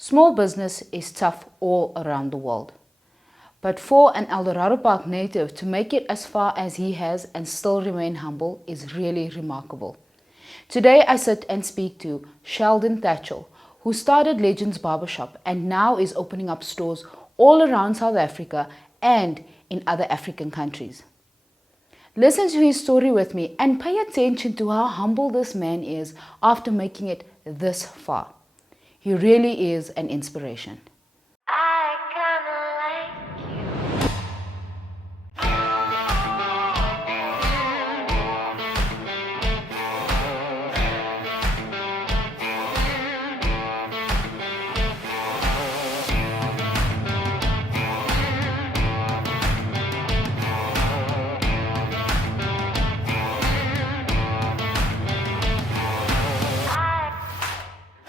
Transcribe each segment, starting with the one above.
Small business is tough all around the world. But for an Eldorado Park native to make it as far as he has and still remain humble is really remarkable. Today I sit and speak to Sheldon Thatchell, who started Legends Barber Shop and now is opening up stores all around South Africa and in other African countries. Listen to his story with me and pay attention to how humble this man is after making it this far. He really is an inspiration. I kinda like you.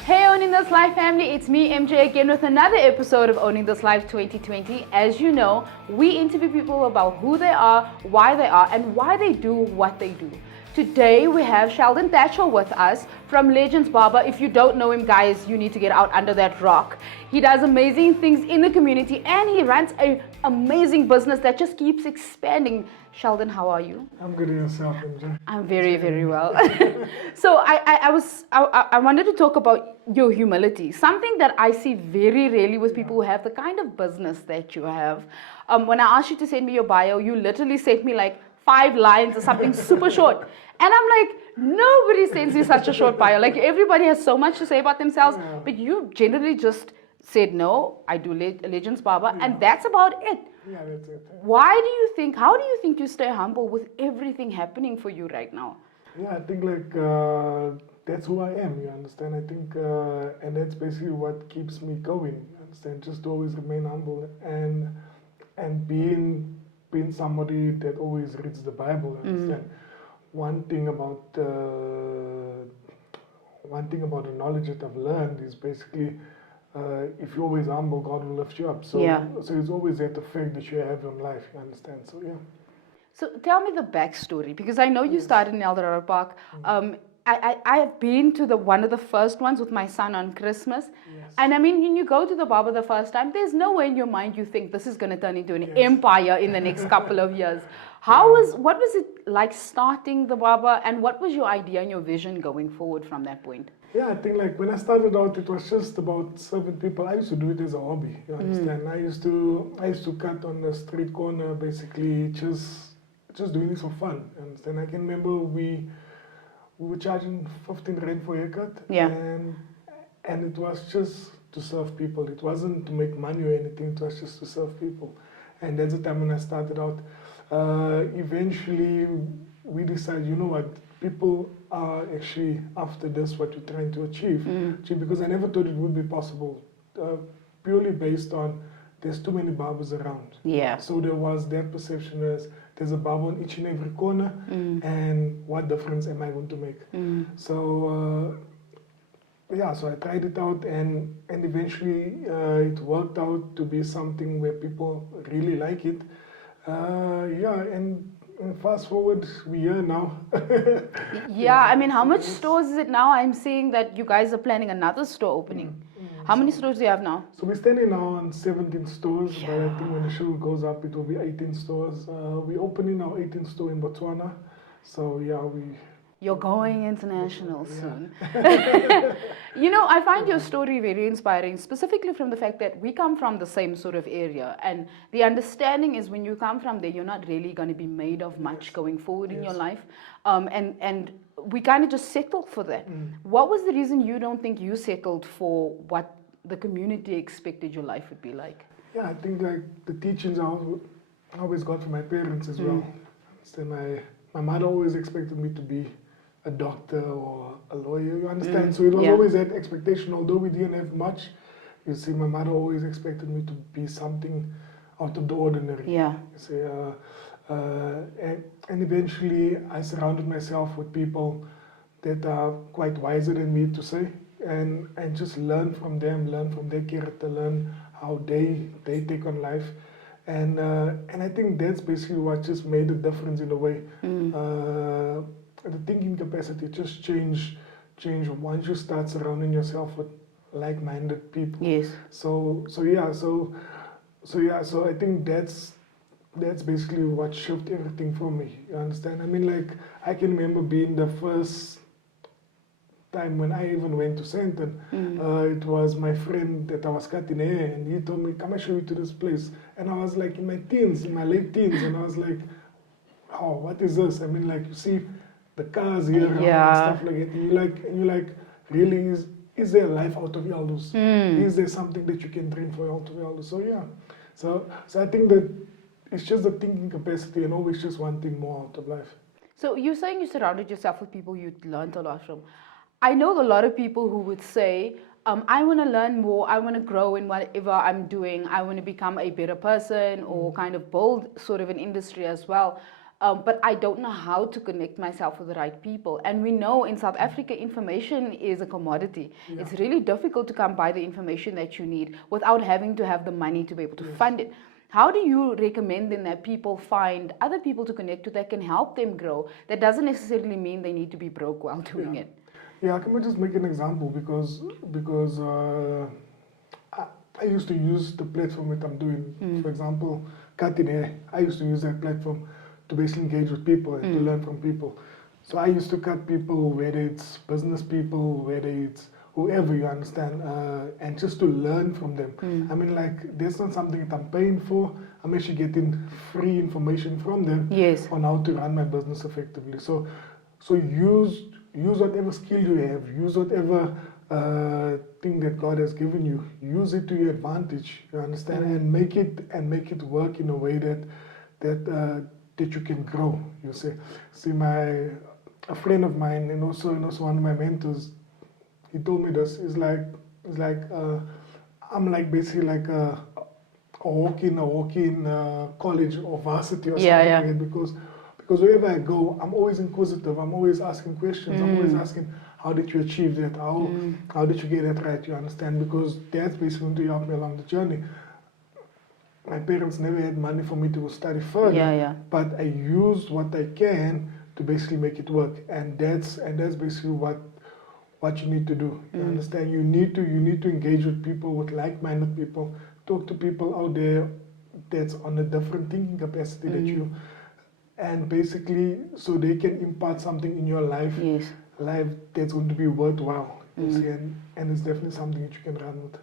Hey Owning This Life family, it's me MJ again with another episode of Owning This Life 2020. As you know, we interview people about who they are, and why they do what they do. Today we have Sheldon Thatchell with us from Legends Barber. If you don't know him, guys, you need to get out under that rock. He does amazing things in the community and he runs an amazing business that just keeps expanding. Sheldon, how are you? I'm good at yourself, MJ. I'm very, very well. So I wanted to talk about your humility, something that I see very rarely with people who have the kind of business that you have. When I asked you to send me your bio, you literally sent me like 5 lines or something super short. And I'm like, nobody sends you such a short bio. Like everybody has so much to say about themselves, but you generally just said, no, I do Legends Barber, and that's about it. Yeah, that's it. How do you think you stay humble with everything happening for you right now? Yeah, I think that's who I am, you understand? I think, and that's basically what keeps me going, you understand? Just to always remain humble and being somebody that always reads the Bible, you understand? One thing about the knowledge that I've learned is basically if you're always humble, God will lift you up. So it's always that effect that you have in life, you understand? So yeah. So tell me the backstory, because I know you started in Eldorado Park. I have been to one of the first ones with my son on Christmas. Yes. And I mean, when you go to the barber the first time, there's no way in your mind you think this is going to turn into an empire in the next couple of years. What was it like starting the barber, and what was your idea and your vision going forward from that point? Yeah, I think like when I started out, it was just about serving people. I used to do it as a hobby, you understand? I used to cut on the street corner, basically just doing this for fun, you understand? I can remember we were charging 15 rand for a haircut, and it was just to serve people. It wasn't to make money or anything, it was just to serve people. And that's the time when I started out. Eventually, we decided, you know what, people are actually after this, what we're trying to achieve. Because I never thought it would be possible, purely based on there's too many barbers around. Yeah. So there was that perception as there's a barber on each and every corner, and what difference am I going to make? So so I tried it out, and eventually it worked out to be something where people really like it. And fast forward, we're here now. Yeah, I mean, how much stores is it now? I'm seeing that you guys are planning another store opening. How many stores do you have now? So we're standing now on 17 stores, but I think when the show goes up, it will be 18 stores. We're opening our 18th store in Botswana. So You're going international soon. You know, I find your story very inspiring, specifically from the fact that we come from the same sort of area. And the understanding is when you come from there, you're not really going to be made of much going forward in your life. And we kind of just settle for that. What was the reason you don't think you settled for what the community expected your life would be like? Yeah, I think like the teachings I always got from my parents as well. So my mother always expected me to be a doctor or a lawyer, you understand? So it was always that expectation, although we didn't have much. You see, my mother always expected me to be something out of the ordinary. Yeah. You see, and eventually I surrounded myself with people that are quite wiser than me, to say, and just learn from them, learn from their character, learn how they take on life. And I think that's basically what just made a difference in a way. The thinking capacity just change once you start surrounding yourself with like-minded people. Yes. So I think that's basically what shifted everything for me. You understand? I mean, like, I can remember being the first time when I even went to Sandton. It was my friend that I was cutting hair, and he told me, "Come, I show you to this place." And I was like in my teens, in my late teens, and I was like, "Oh, what is this?" I mean, like, you see the cars here around and stuff like that, and you like, really, is there life out of Yaldus? Is there something that you can dream for out of Yaldus? So yeah, so I think that it's just the thinking capacity and always just wanting more out of life. So you're saying you surrounded yourself with people you learned a lot from. I know a lot of people who would say, I want to learn more, I want to grow in whatever I'm doing, I want to become a better person or kind of build sort of an industry as well. But I don't know how to connect myself with the right people. And we know in South Africa, information is a commodity. Yeah. It's really difficult to come by the information that you need without having to have the money to be able to fund it. How do you recommend then that people find other people to connect with that can help them grow? That doesn't necessarily mean they need to be broke while doing it. Yeah, can we just make an example because I used to use the platform that I'm doing. For example, cutting hair. I used to use that platform to basically engage with people and to learn from people. So I used to cut people, whether it's business people, whether it's whoever, you understand, and just to learn from them. I mean, like, that's not something that I'm paying for. I'm actually getting free information from them on how to run my business effectively. So use whatever skill you have, use whatever thing that God has given you, use it to your advantage. You understand, and make it work in a way that you can grow. You see, a friend of mine, and also one of my mentors, he told me this. It's like I'm like basically like a walk-in college or varsity or something like that, because wherever I go, I'm always inquisitive. I'm always asking questions. I'm always asking, how did you achieve that? How did you get that right? You understand? Because that's basically going to help me along the journey. My parents never had money for me to study further, but I used what I can to basically make it work, and that's basically what you need to do. You understand? You need to engage with people, with like-minded people. Talk to people out there that's on a different thinking capacity that you, and basically so they can impart something in your life that's going to be worthwhile. You see, and it's definitely something that you can run with.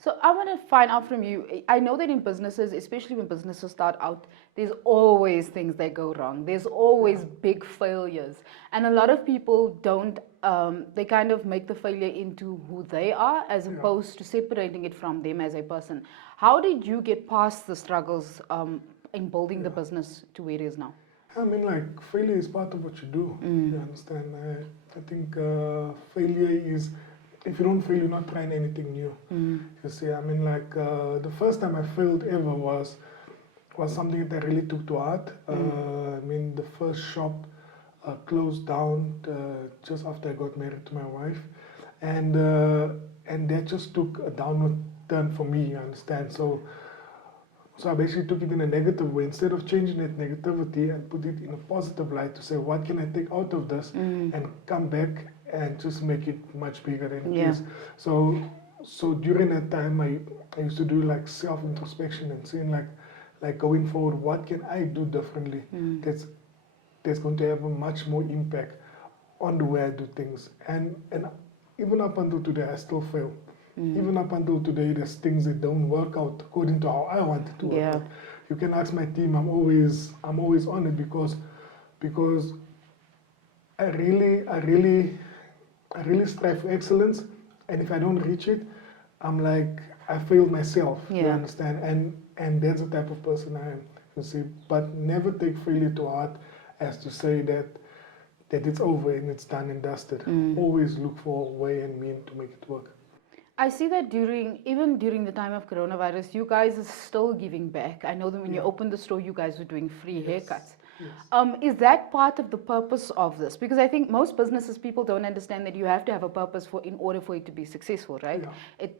So I want to find out from you. I know that in businesses, especially when businesses start out, there's always things that go wrong. There's always big failures. And a lot of people don't, they kind of make the failure into who they are as opposed to separating it from them as a person. How did you get past the struggles in building the business to where it is now? I mean, like, failure is part of what you do. You understand? I think failure is, if you don't fail, you're not trying anything new. You see, I mean, like, the first time I failed ever was something that I really took to heart. I mean, the first shop closed down just after I got married to my wife, and that just took a downward turn for me. You understand? So I basically took it in a negative way. Instead of changing that negativity and put it in a positive light to say, what can I take out of this and come back and just make it much bigger than it is. So during that time, I used to do like self-introspection and saying like going forward, what can I do differently that's going to have a much more impact on the way I do things. And even up until today, I still fail. Even up until today, there's things that don't work out according to how I want it to work out. You can ask my team. I'm always on it because I really strive for excellence, and if I don't reach it, I'm like, I failed myself. You understand? And that's the type of person I am. You see, but never take failure to heart as to say that it's over and it's done and dusted. Always look for a way and mean to make it work. I see that even during the time of coronavirus, you guys are still giving back. I know that when you opened the store, you guys were doing free haircuts. Yes. Is that part of the purpose of this? Because I think most businesses, people don't understand that you have to have a purpose in order for it to be successful, right?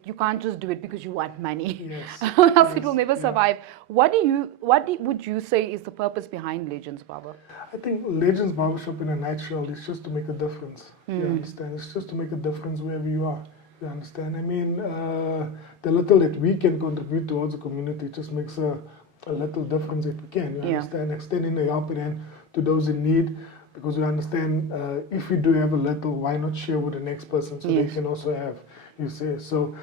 You can't just do it because you want money, else it will never survive. What would you say is the purpose behind Legends Barber? I think Legends Barber Shop in a nutshell is just to make a difference. You understand? It's just to make a difference wherever you are. You understand? I mean, the little that we can contribute towards the community just makes a little difference if we can. You Yeah. understand? Extending a helping hand to those in need, because we understand if we do have a little, why not share with the next person so they Yes. can also have. You see, so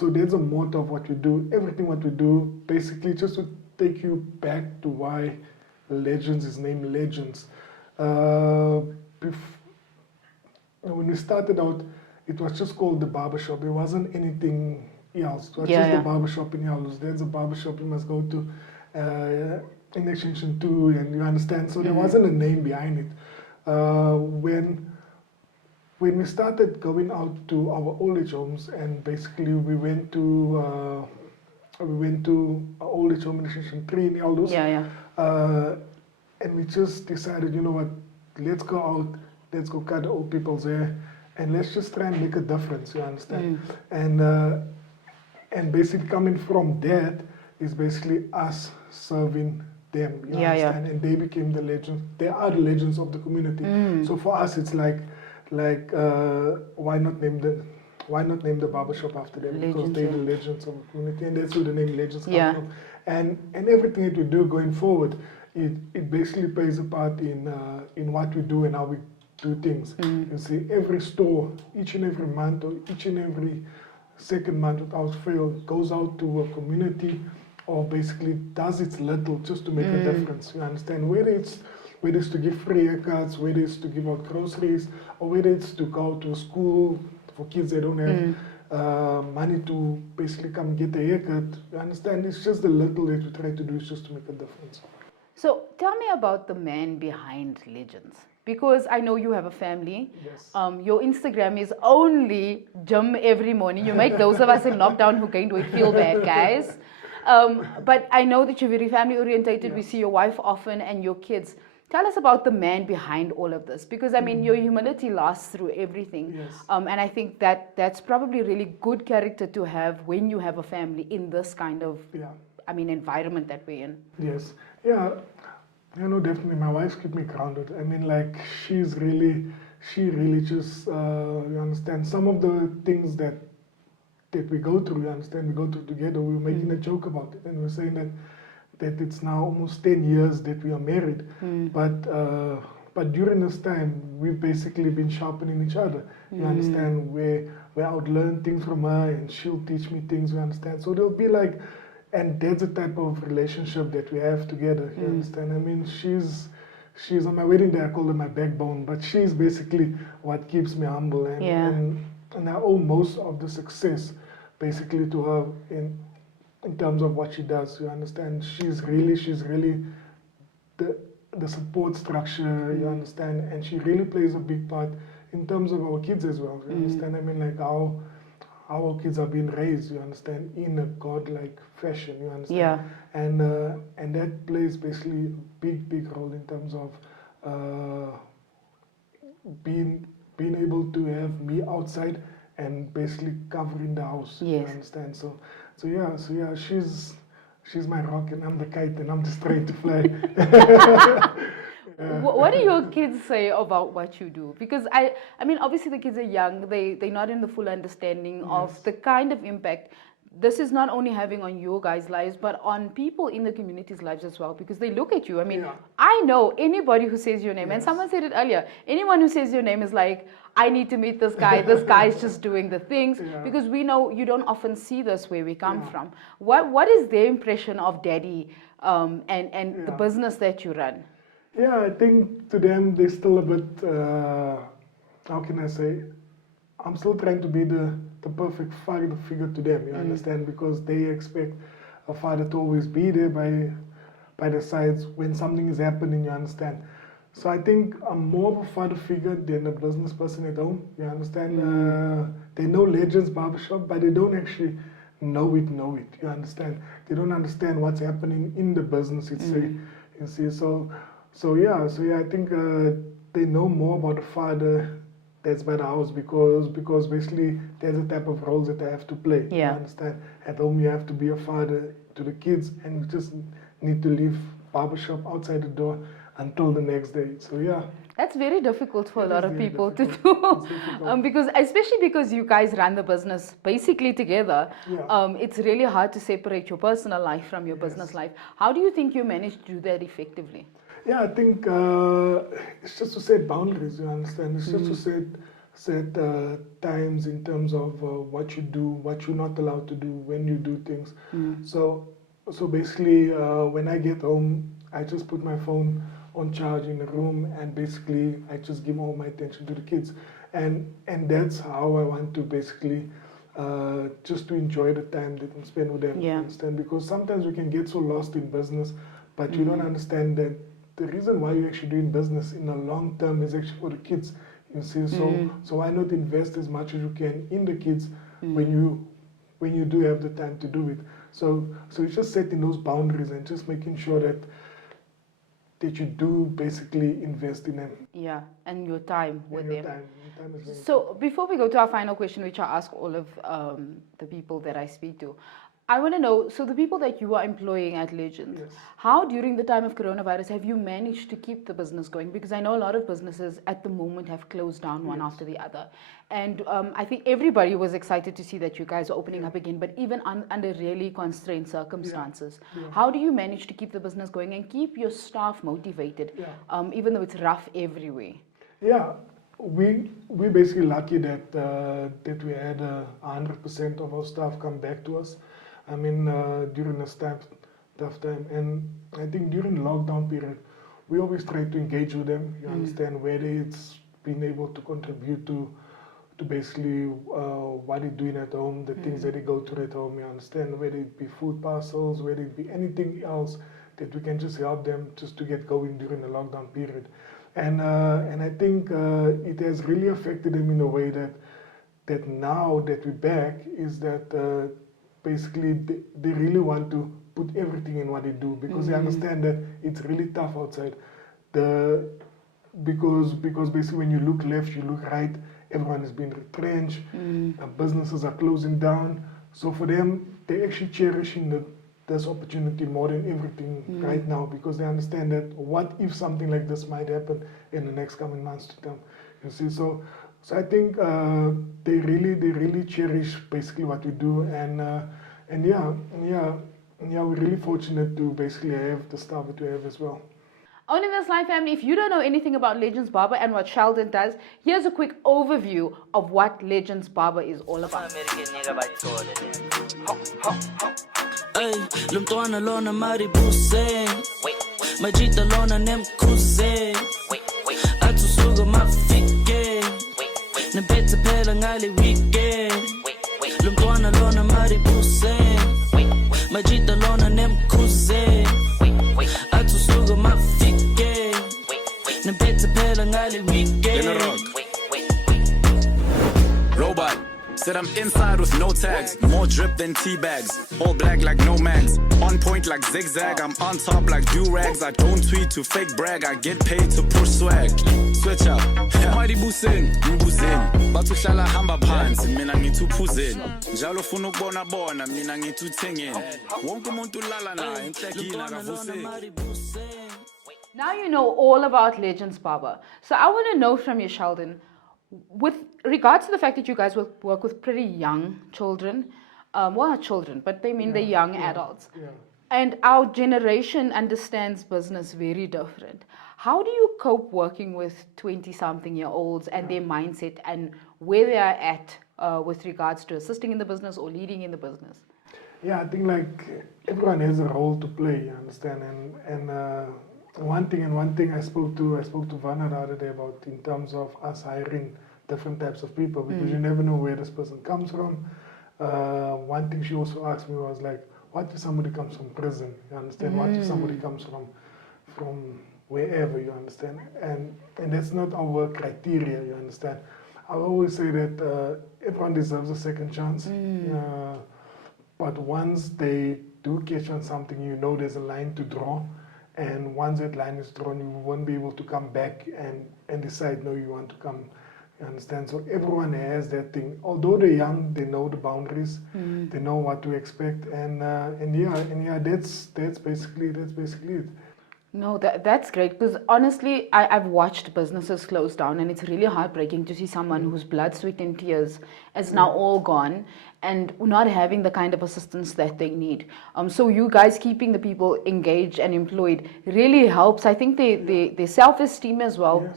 there's a motto of what we do. Everything what we do, basically, just to take you back to why Legends is named Legends. Bef- when we started out, it was just called the barber shop. It wasn't anything else. It was Yeah, just yeah. the barber shop in Yalos. There's a barber shop you must go to in Extension 2, and you understand. So there wasn't a name behind it. When we started going out to our old age homes, and basically we went to our old age home in Extension 3 in Yalos. Yeah, yeah. And we just decided, you know what, let's go out, let's go cut the old people's hair, and let's just try and make a difference, you understand? And basically coming from that is basically us serving them, you Yeah, yeah. understand? And they became the legends. They are the legends of the community. So for us, it's like why not name the barbershop after them? Because Legends, they're yeah. the legends of the community, and that's where the name Legends comes Yeah. from. And everything that we do going forward, it basically plays a part in what we do and how we do things. You see, every store, each and every month or each and every second month without fail, goes out to a community or basically does its little just to make a difference. You understand? Whether it's to give free haircuts, whether it's to give out groceries, or whether it's to go to a school for kids that don't have money to basically come get a haircut. You understand? It's just the little that we try to do is just to make a difference. So tell me about the man behind Legends. Because I know you have a family. Yes. Your Instagram is only gym every morning. You make those of us in lockdown who gained weight feel bad, guys. But I know that you're very family orientated. Yeah. We see your wife often and your kids. Tell us about the man behind all of this. Because I mean, your humility lasts through everything. Yes. And I think that's probably really good character to have when you have a family in this kind of, Yeah. environment that we're in. Yes. Yeah. You know, definitely my wife keeps me grounded. I mean, like, she really just, you understand, some of the things that we go through, you understand, we go through together. We were making a joke about it, and we were saying that it's now almost 10 years that we are married. But during this time, we've basically been sharpening each other. You understand, we out learn things from her, and she'll teach me things, you understand. So there'll be like, and that's the type of relationship that we have together, you understand. I mean, she's on my wedding day, I call her my backbone, but she's basically what keeps me humble, and I owe most of the success basically to her in terms of what she does, you understand. She's really the support structure, you understand, and she really plays a big part in terms of our kids as well, you understand. I mean, like how our kids are being raised, you understand, in a godlike fashion, you understand. Yeah. And that plays basically a big role in terms of being able to have me outside and basically covering the house. Yes. You understand? So yeah, she's my rock, and I'm the kite, and I'm just trying to fly. What do your kids say about what you do? Because I mean, obviously the kids are young; they're not in the full understanding of the kind of impact this is not only having on your guys' lives, but on people in the community's lives as well. Because they look at you. I mean, Yeah. I know anybody who says your name, and Yes. someone said it earlier. Anyone who says your name is like, I need to meet this guy. This guy's just doing the things. Yeah. Because we know you don't often see this where we come Yeah. from. What is their impression of Daddy and the Yeah. business that you run? Yeah, I think to them they're still a bit, how can I say, I'm still trying to be the perfect father figure to them, you understand, because they expect a father to always be there by their sides when something is happening, you understand. So I think I'm more of a father figure than a business person at home, you understand. They know Legends Barber Shop, but they don't actually know it, you understand. They don't understand what's happening in the business itself, you see. So yeah, I think they know more about the father that's by the house because basically there's a type of roles that they have to play. Yeah. You understand? At home you have to be a father to the kids, and you just need to live barber shop outside the door until the next day. So yeah. That's very difficult for a lot of very people to difficult. do. It's difficult. Because especially because you guys run the business basically together, Yeah. it's really hard to separate your personal life from your business life. How do you think you managed to do that effectively? Yeah, I think it's just to set boundaries. You understand? It's just to set times in terms of what you do, what you're not allowed to do, when you do things. So basically, when I get home, I just put my phone on charge in the room, and basically I just give all my attention to the kids, and that's how I want to basically just to enjoy the time that I spend with them. Yeah. Understand? Because sometimes we can get so lost in business, but you don't understand that the reason why you're actually doing business in the long term is actually for the kids. You see, so why not invest as much as you can in the kids when you do have the time to do it. So it's just setting those boundaries and just making sure that you do basically invest in them. Yeah, and your time with And your them. time is very So before we go to our final question, which I ask all of the people that I speak to, I want to know, so the people that you are employing at Legends, Yes. how during the time of coronavirus have you managed to keep the business going? Because I know a lot of businesses at the moment have closed down one after the other. And I think everybody was excited to see that you guys are opening up again, but even under really constrained circumstances. How do you manage to keep the business going and keep your staff motivated, even though it's rough everywhere? Yeah, we basically lucky that that we had 100% of our staff come back to us. I mean, during this tough time, and I think during the lockdown period, we always try to engage with them. You understand, whether it's being able to contribute to basically what they're doing at home, the things that they go through at home. You understand, whether it be food parcels, whether it be anything else that we can just help them just to get going during the lockdown period. And I think it has really affected them in a way that now that we're back is that basically they really want to put everything in what they do, because they understand that it's really tough outside. Because basically when you look left, you look right, everyone is being retrenched, businesses are closing down. So for them, they're actually cherishing this opportunity more than everything right now, because they understand that what if something like this might happen in the next coming months to come. You see, so I think they really cherish basically what we do, and we're really fortunate to basically have the staff that we have as well. Owning This Life family, if you don't know anything about Legends Barber and what Sheldon does, here's a quick overview of what Legends Barber is all about. Ay, lumtwana lona maribuse Majita lona nemkuze Atusuga mafike Nebete phela ngali weekend Lumtwana lona maribuse Majita lona nemkuze Atusuga mafike Nebete phela ngali weekend Robot said I'm inside with no tags, more drip than tea bags, all black like no mags, on point like zigzag, I'm on top like do-rags, I don't tweet to fake brag, I get paid to push swag, switch up, Mighty Busin, Mbusin, Batu Shala Hamba Pants, Mina Nitu Puzin, Jalo Funu Bona Bona, Mina Nitu Tingin, Wonku Muntu Lala na, Intekina Gavuse. Now you know all about Legends Barber. So I want to know from you, Sheldon, with regards to the fact that you guys work with pretty young children, well, not children, but they mean the young adults. Yeah. And our generation understands business very different. How do you cope working with 20-something-year-olds and their mindset and where they are at with regards to assisting in the business or leading in the business? Yeah, I think like everyone has a role to play, you understand, and one thing I spoke to Vanna the other day about in terms of us hiring different types of people, because you never know where this person comes from. One thing she also asked me was like, what if somebody comes from prison? You understand? What if somebody comes from wherever? You understand? And that's not our criteria. You understand? I always say that everyone deserves a second chance. But once they do catch on something, you know there's a line to draw. And once that line is drawn, you won't be able to come back and decide, no, you want to come. You understand? So everyone has that thing. Although they're young, they know the boundaries. They know what to expect. And that's basically it. No, that's great because honestly, I've watched businesses close down and it's really heartbreaking to see someone whose blood, sweat, and tears is now all gone and not having the kind of assistance that they need. So you guys keeping the people engaged and employed really helps. I think their self-esteem as well,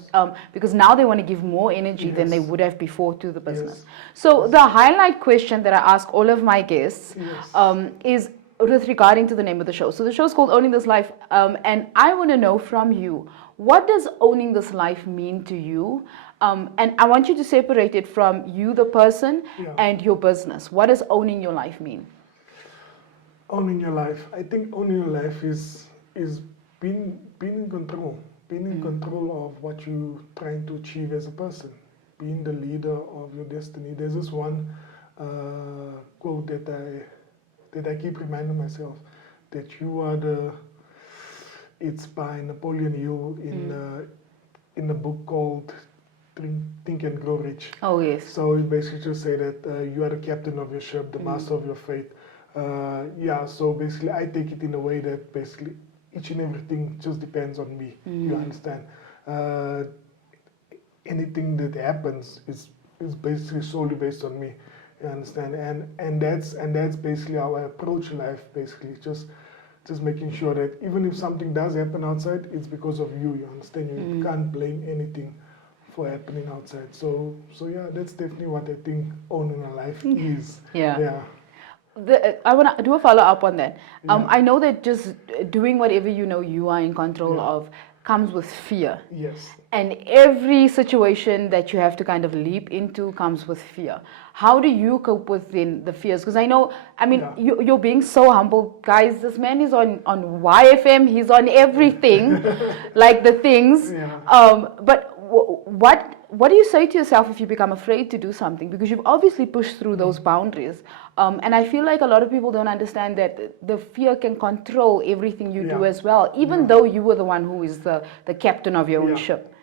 because now they want to give more energy than they would have before to the business. So the highlight question that I ask all of my guests is with regarding to the name of the show. So the show is called Owning This Life, and I want to know from you, what does owning this life mean to you? And I want you to separate it from you, the person, and your business. What does owning your life mean? Owning your life. I think owning your life is being in control. Being in control of what you're trying to achieve as a person. Being the leader of your destiny. There's this one quote that I keep reminding myself, that you are it's by Napoleon Hill in a book called Think and Grow Rich. Oh, yes. So it basically just say that you are the captain of your ship, the master of your fate. So basically I take it in a way that basically each and everything just depends on me. You understand? Anything that happens is basically solely based on me. You understand? And that's basically how I approach life. Basically, just making sure that even if something does happen outside, it's because of you. You understand? You can't blame anything for happening outside. So yeah, that's definitely what I think owning a life is. Yeah. I want to do a follow up on that. I know that just doing whatever you know you are in control of comes with fear. Yes. And every situation that you have to kind of leap into comes with fear. How do you cope within the fears? Because I know, you're being so humble. Guys, this man is on YFM. He's on everything, like the things. But what do you say to yourself if you become afraid to do something? Because you've obviously pushed through those boundaries. And I feel like a lot of people don't understand that the fear can control everything you do as well, even though you were the one who is the captain of your own ship.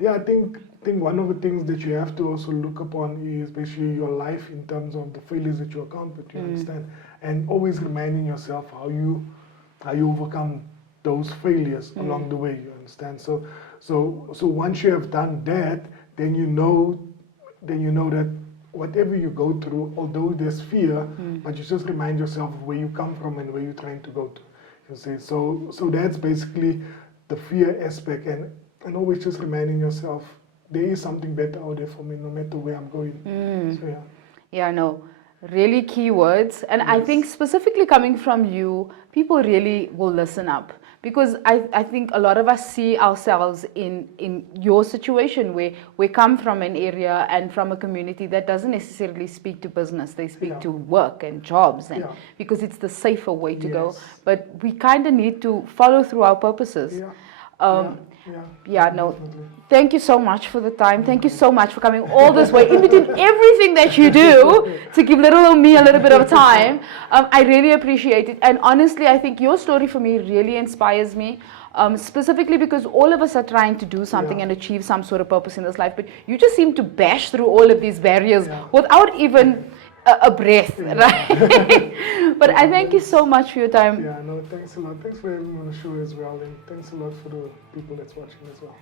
I think one of the things that you have to also look upon is basically your life in terms of the failures that you encountered, you understand? And always reminding yourself how you overcome those failures along the way, you understand? So once you have done that, then you know that whatever you go through, although there's fear, but you just remind yourself of where you come from and where you're trying to go to. You see, so that's basically the fear aspect, and always just reminding yourself there is something better out there for me, no matter where I'm going. So really key words, and I think specifically coming from you, people really will listen up. Because I think a lot of us see ourselves in your situation where we come from an area and from a community that doesn't necessarily speak to business. They speak to work and jobs, and because it's the safer way to go. But we kind of need to follow through our purposes. Thank you so much for the time. Thank you so much for coming all this way in between everything that you do to give little old me a little bit of time. I really appreciate it. And honestly, I think your story for me really inspires me. Specifically because all of us are trying to do something and achieve some sort of purpose in this life, but you just seem to bash through all of these barriers without even a breath, right? But I thank you so much for your time. Thanks a lot. Thanks for having me on the show as well, and thanks a lot for the people that's watching as well.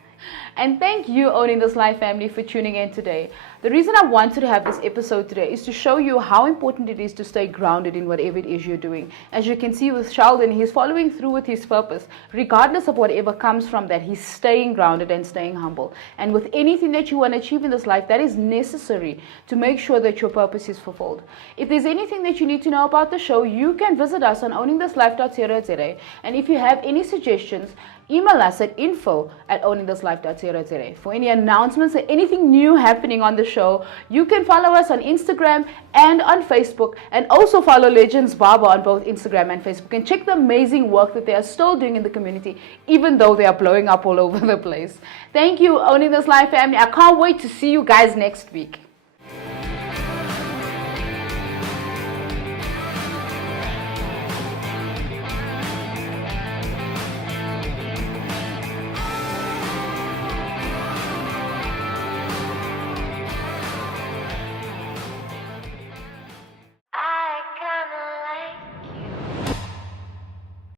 And thank you, Owning This Life family, for tuning in today. The reason I wanted to have this episode today is to show you how important it is to stay grounded in whatever it is you're doing. As you can see with Sheldon, he's following through with his purpose. Regardless of whatever comes from that, he's staying grounded and staying humble. And with anything that you want to achieve in this life, that is necessary to make sure that your purpose is fulfilled. If there's anything that you need to know about the show, you can visit us on owningthislife.co.za. And if you have any suggestions, email us at info@owningthislife.co.za. For any announcements or anything new happening on the show, you can follow us on Instagram and on Facebook, and also follow Legends Barber on both Instagram and Facebook, and check the amazing work that they are still doing in the community, even though they are blowing up all over the place. Thank you, Owning This Life family. I can't wait to see you guys next week.